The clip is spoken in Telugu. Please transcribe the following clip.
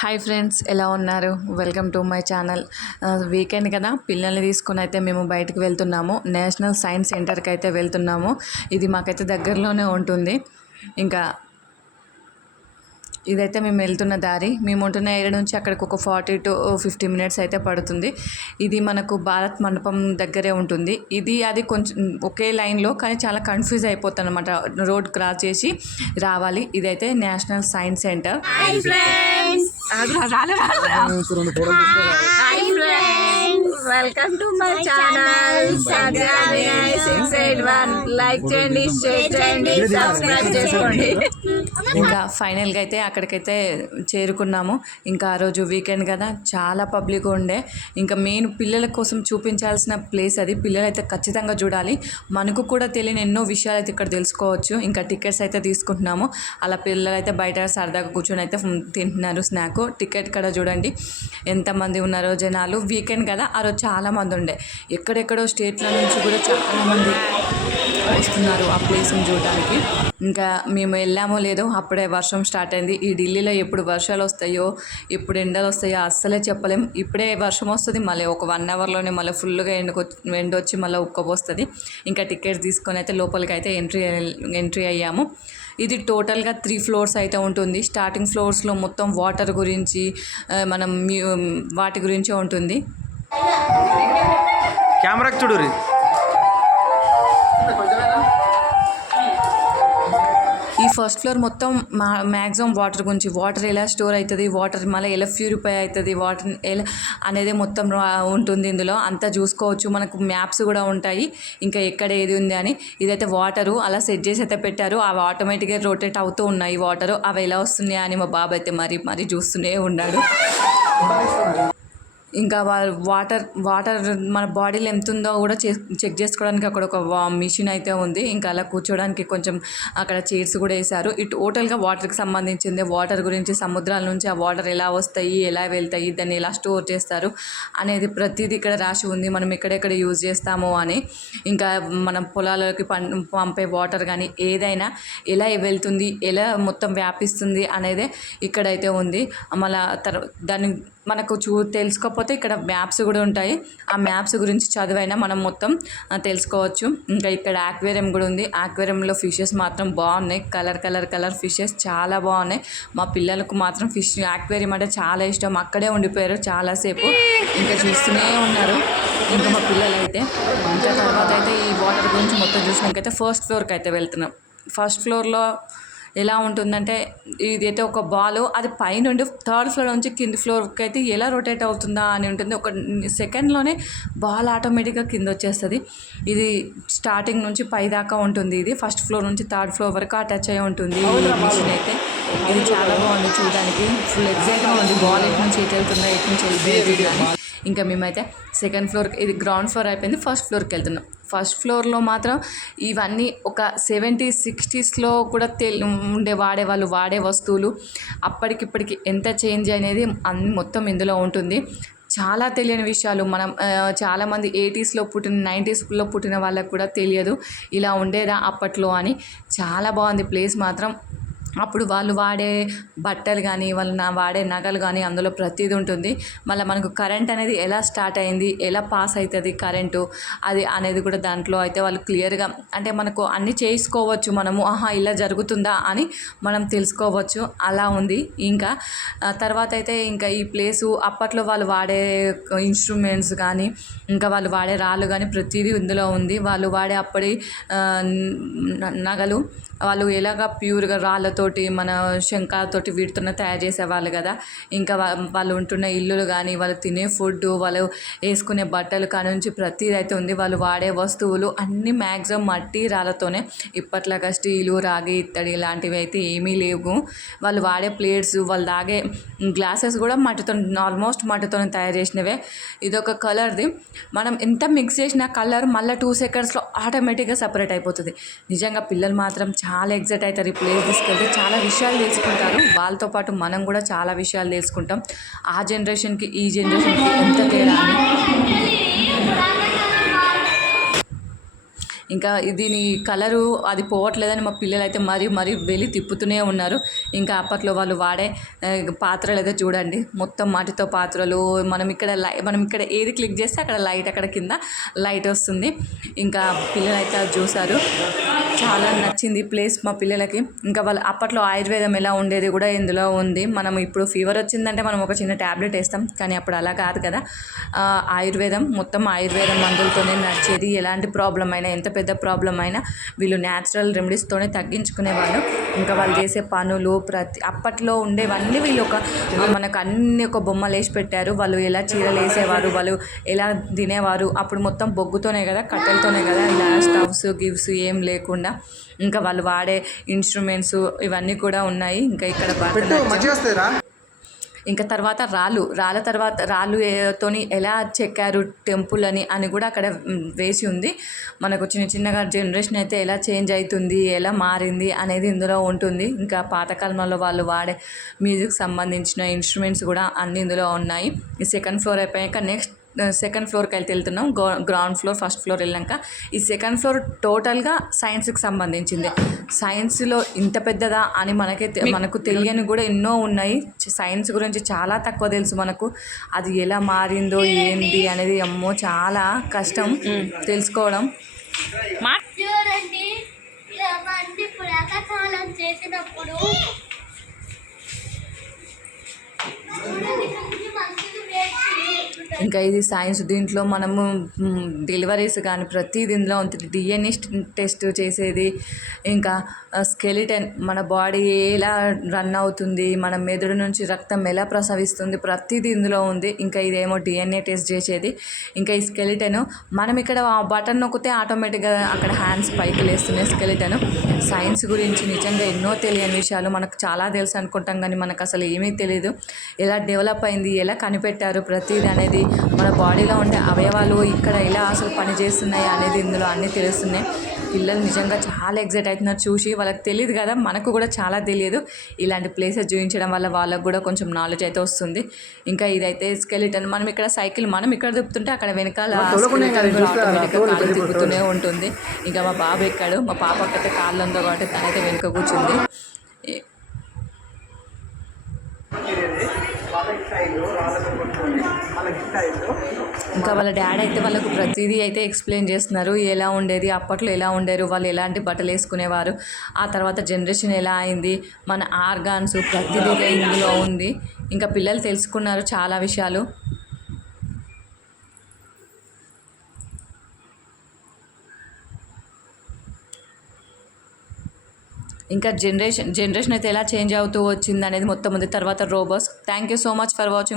హాయ్ ఫ్రెండ్స్ ఎలా ఉన్నారు? Welcome to my channel. Weekend కదా పిల్లల్ని తీసుకొని అయితే మేము బయటకు వెళ్తున్నాము. నేషనల్ సైన్స్ సెంటర్కి అయితే వెళ్తున్నాము. ఇది మాకైతే దగ్గరలోనే ఉంటుంది. ఇంకా ఇదైతే మేము వెళ్తున్న దారి. మేము ఉంటున్న ఏరియా నుంచి అక్కడికి ఒక ఫార్టీ టు ఫిఫ్టీ మినిట్స్ అయితే పడుతుంది. ఇది మనకు భారత్ మండపం దగ్గరే ఉంటుంది. ఇది అది కొంచెం ఒకే లైన్లో కానీ చాలా కన్ఫ్యూజ్ అయిపోతుంది అనమాట రోడ్ క్రాస్ చేసి రావాలి. ఇదైతే national science centre. Welcome to my channel six eight one like చేయండి షేర్ చేయండి సబ్స్క్రైబ్ చేసుకోండి. ఇంకా ఫైనల్గా అయితే అక్కడికైతే చేరుకున్నాము. ఇంకా ఆ రోజు వీకెండ్ కదా చాలా పబ్లిక్ ఉండే. ఇంకా మెయిన్ పిల్లల కోసం చూపించాల్సిన ప్లేస్ అది. పిల్లలు అయితే ఖచ్చితంగా చూడాలి. మనకు కూడా తెలియని ఎన్నో విషయాలు అయితే ఇక్కడ తెలుసుకోవచ్చు. ఇంకా టికెట్స్ అయితే తీసుకుంటున్నాము. అలా పిల్లలు అయితే బయట సరదాగా కూర్చొని అయితే తింటున్నారు. స్నాక్ టికెట్ కూడా చూడండి. ఎంతమంది ఉన్నారో జనాలు. వీకెండ్ కదా ఆ రోజు చాలామంది ఉండే. ఎక్కడెక్కడో స్టేట్ల నుంచి కూడా చాలామంది వస్తున్నారు ఆ ప్లేస్ని చూడడానికి ఇంకా మేము వెళ్ళామో లేదో అప్పుడే వర్షం స్టార్ట్ అయింది. ఈ ఢిల్లీలో ఎప్పుడు వర్షాలు వస్తాయో ఎప్పుడు ఎండలు వస్తాయో అస్సలే చెప్పలేం. ఇప్పుడే వర్షం వస్తుంది మళ్ళీ ఒక వన్ అవర్లోనే మళ్ళీ ఫుల్గా ఎండకు ఎండ వచ్చి మళ్ళీ ఉక్కపోస్తుంది. ఇంకా టికెట్స్ తీసుకొని అయితే లోపలికి అయితే ఎంట్రీ ఎంట్రీ అయ్యాము. ఇది టోటల్గా త్రీ ఫ్లోర్స్ అయితే ఉంటుంది. స్టార్టింగ్ ఫ్లోర్స్లో మొత్తం వాటర్ గురించి మనం వాటి గురించే ఉంటుంది. కెమెరాకి చూడు ఈ ఫస్ట్ ఫ్లోర్ మొత్తం మా మ్యాక్సిమం వాటర్ గురించి వాటర్ ఎలా స్టోర్ అవుతుంది వాటర్ మళ్ళీ ఎలా ప్యూరిఫై అవుతుంది వాటర్ ఎలా అనేది మొత్తం ఉంటుంది ఇందులో. అంతా చూసుకోవచ్చు మనకు మ్యాప్స్ కూడా ఉంటాయి ఇంకా ఎక్కడ ఏది ఉంది అని. ఇదైతే వాటరు అలా సెట్ చేసి అయితే పెట్టారు. అవి ఆటోమేటిక్గా రొటేట్ అవుతూ ఉన్నాయి వాటర్. అవి ఎలా వస్తున్నాయి అని మా బాబు అయితే మరి మరి చూస్తూనే ఉన్నాడు. ఇంకా వాటర్ వాటర్ మన బాడీలో ఎంత ఉందో కూడా చెక్ చేసుకోవడానికి అక్కడ ఒక మిషన్ అయితే ఉంది. ఇంకా అలా కూర్చోడానికి కొంచెం అక్కడ చైర్స్ కూడా వేశారు. ఇటు టోటల్గా వాటర్కి సంబంధించింది వాటర్ గురించి సముద్రాల నుంచి ఆ వాటర్ ఎలా వస్తాయి ఎలా వెళ్తాయి దాన్ని ఎలా స్టోర్ చేస్తారు అనేది ప్రతిదీ ఇక్కడ రాసి ఉంది. మనం ఎక్కడెక్కడ యూజ్ చేస్తాము అని. ఇంకా మనం పొలాలకి పం పంపే వాటర్ కానీ ఏదైనా ఎలా వెళ్తుంది ఎలా మొత్తం వ్యాపిస్తుంది అనేది ఇక్కడైతే ఉంది. మళ్ళీ తర్వాత దాన్ని మనకు చూ తెలుసుకోకపోతే ఇక్కడ మ్యాప్స్ కూడా ఉంటాయి. ఆ మ్యాప్స్ గురించి చదివైనా మనం మొత్తం తెలుసుకోవచ్చు. ఇంకా ఇక్కడ ఆక్వేరియం కూడా ఉంది. ఆక్వేరియంలో ఫిషెస్ మాత్రం బాగున్నాయి. కలర్ కలర్ కలర్ ఫిషెస్ చాలా బాగున్నాయి. మా పిల్లలకు మాత్రం ఫిష్ ఆక్వేరియం అంటే చాలా ఇష్టం. అక్కడే ఉండిపోయారు చాలాసేపు. ఇంకా చూస్తూనే ఉన్నారు. ఇంకా మా పిల్లలు అయితే ఇంకా తర్వాత అయితే ఈ వాటర్ గురించి మొత్తం చూసినాకైతే ఫస్ట్ ఫ్లోర్కి అయితే వెళ్తున్నాం. ఫస్ట్ ఫ్లోర్లో ఎలా ఉంటుందంటే ఇది అయితే ఒక బాల్ అది పైనుండి థర్డ్ ఫ్లోర్ నుంచి కింది ఫ్లోర్కి అయితే ఎలా రొటేట్ అవుతుందా అని ఉంటుంది. ఒక సెకండ్లోనే బాల్ ఆటోమేటిక్గా కింద వచ్చేస్తుంది ఇది స్టార్టింగ్ నుంచి పై దాకా ఉంటుంది ఇది. ఫస్ట్ ఫ్లోర్ నుంచి థర్డ్ ఫ్లోర్ వరకు అటాచ్ అయి ఉంటుంది మిషన్ అయితే. ఇది చాలా బాగుంది చూడడానికి. ఫుల్ ఎగ్జైట్గా ఉంది. బాల్ ఎటు నుంచి ఎటు వెళ్తుందా ఎటు నుంచి అని ఇంకా మేమైతే సెకండ్ ఫ్లోర్ ఇది గ్రౌండ్ ఫ్లోర్ అయిపోయింది. ఫస్ట్ ఫ్లోర్కి వెళ్తున్నాం. ఫస్ట్ ఫ్లోర్లో మాత్రం ఇవన్నీ ఒక సెవెంటీ సిక్స్టీస్లో కూడా తె ఉండే వాడే వాళ్ళు వాడే వస్తువులు. అప్పటికిప్పటికి ఎంత చేంజ్ అనేది అన్ని మొత్తం ఇందులో ఉంటుంది. చాలా తెలియని విషయాలు మనం చాలామంది ఎయిటీస్లో పుట్టిన నైంటీస్లో పుట్టిన వాళ్ళకు కూడా తెలియదు. ఇలా ఉండేదా అప్పట్లో అని. చాలా బాగుంది ప్లేస్ మాత్రం. అప్పుడు వాళ్ళు వాడే బట్టలు కానీ వాళ్ళు నా వాడే నగలు కానీ అందులో ప్రతిదీ ఉంటుంది. మళ్ళీ మనకు కరెంట్ అనేది ఎలా స్టార్ట్ అయింది ఎలా పాస్ అవుతుంది కరెంటు అది అనేది కూడా దాంట్లో అయితే వాళ్ళు క్లియర్గా అంటే మనకు అన్నీ చేసుకోవచ్చు మనము ఆహా ఇలా జరుగుతుందా అని మనం తెలుసుకోవచ్చు. అలా ఉంది. ఇంకా తర్వాత అయితే ఇంకా ఈ ప్లేసు అప్పట్లో వాళ్ళు వాడే ఇన్స్ట్రుమెంట్స్ కానీ ఇంకా వాళ్ళు వాడే రాళ్ళు కానీ ప్రతిదీ ఇందులో ఉంది. వాళ్ళు వాడే అప్పటి నగలు వాళ్ళు ఎలాగ ప్యూర్గా రాళ్ళతో తోటి మన శంఖాలతోటి వీటితోనే తయారు చేసేవాళ్ళు కదా. ఇంకా వాళ్ళు ఉంటున్న ఇల్లులు కానీ వాళ్ళు తినే ఫుడ్ వాళ్ళు వేసుకునే బట్టలు కాడ నుంచి ప్రతిదీ అయితే ఉంది. వాళ్ళు వాడే వస్తువులు అన్నీ మ్యాక్సిమం మట్టి రాళ్ళతోనే. ఇప్పట్లాగా స్టీలు రాగి ఇత్తడి ఇలాంటివి అయితే ఏమీ లేవు. వాళ్ళు వాడే ప్లేట్స్ వాళ్ళు తాగే గ్లాసెస్ కూడా మట్టితో ఆల్మోస్ట్ మట్టితో తయారు చేసినవే. ఇదొక కలర్ది. మనం ఎంత మిక్స్ చేసినా కలర్ మళ్ళీ టూ సెకండ్స్లో ఆటోమేటిక్గా సపరేట్ అయిపోతుంది. నిజంగా పిల్లలు మాత్రం చాలా ఎగ్జైట్ అవుతారు ఈ ప్లేస్ తీసుకెళ్తే. చాలా విషయాలు తెలుసుకుంటారు. వాళ్ళతో పాటు మనం కూడా చాలా విషయాలు తెలుసుకుంటాం. ఆ జనరేషన్కి ఈ జనరేషన్కి ఎంత తేడా అని. ఇంకా దీని కలరు అది పోవట్లేదని మా పిల్లలు అయితే మరీ మరీ వెళ్ళి తిప్పుతూనే ఉన్నారు. ఇంకా అప్పట్లో వాళ్ళు వాడే పాత్రలు అయితే చూడండి. మొత్తం మట్టితో పాత్రలు మనం ఇక్కడ లై మనం ఇక్కడ ఏది క్లిక్ చేస్తే అక్కడ లైట్ అక్కడ కింద లైట్ వస్తుంది. ఇంకా పిల్లలు అయితే అది చూశారు. చాలా నచ్చింది ప్లేస్ మా పిల్లలకి. ఇంకా వాళ్ళు అప్పట్లో ఆయుర్వేదం ఎలా ఉండేది కూడా ఇందులో ఉంది. మనం ఇప్పుడు ఫీవర్ వచ్చిందంటే మనం ఒక చిన్న ట్యాబ్లెట్ వేస్తాం కానీ అప్పుడు అలా కాదు కదా. ఆయుర్వేదం మొత్తం ఆయుర్వేదం మందులతోనే నడిచేది. ఎలాంటి ప్రాబ్లం అయినా ఎంత పెద్ద పెద్ద ప్రాబ్లం అయినా వీళ్ళు న్యాచురల్ రెమెడీస్తోనే తగ్గించుకునేవాళ్ళు. ఇంకా వాళ్ళు చేసే పనులు ప్రతి అప్పట్లో ఉండేవన్నీ వీళ్ళు ఒక మనకు అన్ని ఒక బొమ్మలు వేసి పెట్టారు. వాళ్ళు ఎలా చీరలు వేసేవారు వాళ్ళు ఎలా తినేవారు అప్పుడు మొత్తం బొగ్గుతోనే కదా కట్టెలతోనే కదా ఇలా స్టవ్స్ గివ్స్ ఏం లేకుండా. ఇంకా వాళ్ళు వాడే ఇన్స్ట్రుమెంట్స్ ఇవన్నీ కూడా ఉన్నాయి. ఇంకా ఇక్కడ ఇంకా తర్వాత రాళ్ళు రాళ్ళ తర్వాత రాళ్ళు ఎలా చెక్కారు టెంపుల్ అని అని కూడా అక్కడ వేసి ఉంది. మనకు చిన్న చిన్నగా జనరేషన్ అయితే ఎలా చేంజ్ అవుతుంది ఎలా మారింది అనేది ఇందులో ఉంటుంది. ఇంకా పాతకాలంలో వాళ్ళు వాడే మ్యూజిక్ సంబంధించిన ఇన్స్ట్రుమెంట్స్ కూడా అన్ని ఇందులో ఉన్నాయి. సెకండ్ ఫ్లోర్ అయిపోయాక నెక్స్ట్ సెకండ్ ఫ్లోర్కి వెళ్తే వెళ్తున్నాం. గ్రౌండ్ ఫ్లోర్ ఫస్ట్ ఫ్లోర్ వెళ్ళాక ఈ సెకండ్ ఫ్లోర్ టోటల్గా సైన్స్కి సంబంధించింది. సైన్స్లో ఇంత పెద్దదా అని మనకే తె- మనకు తెలియని కూడా ఎన్నో ఉన్నాయి. సైన్స్ గురించి చాలా తక్కువ తెలుసు మనకు. అది ఎలా మారిందో ఏంది అనేది అమ్మో చాలా కష్టం తెలుసుకోవడం. చూడండి ఇవన్నీ పురాతకాలం చేసినప్పుడు ఇంకా ఇది సైన్స్ దీంట్లో మనము డెలివరీస్ కానీ ప్రతిది ఇందులో ఉంటుంది. డిఎన్ఏ టెస్ట్ చేసేది. ఇంకా స్కెలిటన్ మన బాడీ ఎలా రన్ అవుతుంది మన మెదడు నుంచి రక్తం ఎలా ప్రసవిస్తుంది ప్రతిదీ ఇందులో ఉంది. ఇంకా ఇదేమో డిఎన్ఏ టెస్ట్ చేసేది. ఇంకా ఈ స్కెలిటను మనం ఇక్కడ బటన్ నొక్కితే ఆటోమేటిక్గా అక్కడ హ్యాండ్స్ పైకి లేస్తున్నాయి స్కెలిటను సైన్స్ గురించి నిజంగా ఎన్నో తెలియని విషయాలు మనకు చాలా తెలుసు అనుకుంటాం కానీ మనకు అసలు ఏమీ తెలియదు ఎలా డెవలప్ అయింది ఎలా కనిపెట్టారు ప్రతిదీ అనేది మన బాడీలో ఉండే అవయవాలు ఇక్కడ ఎలా అసలు పనిచేస్తున్నాయి అనేది ఇందులో అన్నీ తెలుస్తున్నాయి. పిల్లలు నిజంగా చాలా ఎగ్జైట్ అవుతున్నారు చూసి. వాళ్ళకి తెలియదు కదా మనకు కూడా చాలా తెలియదు. ఇలాంటి ప్లేసెస్ చూపించడం వల్ల వాళ్ళకు కూడా కొంచెం నాలెడ్జ్ అయితే వస్తుంది. ఇంకా ఇదైతే స్కెలిటన్ మనం ఇక్కడ సైకిల్ మనం ఇక్కడ తిప్పుతుంటే అక్కడ వెనకాల పెరిగిపో, తిప్పుతూనే ఉంటుంది. ఇంకా మా బాబు ఎక్కాడు. మా పాపకైతే కాళ్ళు ఉందో కాబట్టి తనైతే వెనుక కూర్చుంది. ఇంకా వాళ్ళ డాడీ అయితే వాళ్ళకు ప్రతిదీ అయితే ఎక్స్ప్లెయిన్ చేస్తున్నారు. ఎలా ఉండేది అప్పట్లో ఎలా ఉండేరు వాళ్ళు ఎలాంటి బట్టలు వేసుకునేవారు ఆ తర్వాత జనరేషన్ ఎలా అయింది మన ఆర్గాన్స్ ప్రతిదీ ఇందులో ఉంది. ఇంకా పిల్లలు తెలుసుకున్నారు చాలా విషయాలు. ఇంకా జనరేషన్ జనరేషన్ అయితే ఎలా చేంజ్ అవుతూ వచ్చింది అనేది మొత్తం ఉంది. తర్వాత robots thank you so much for watching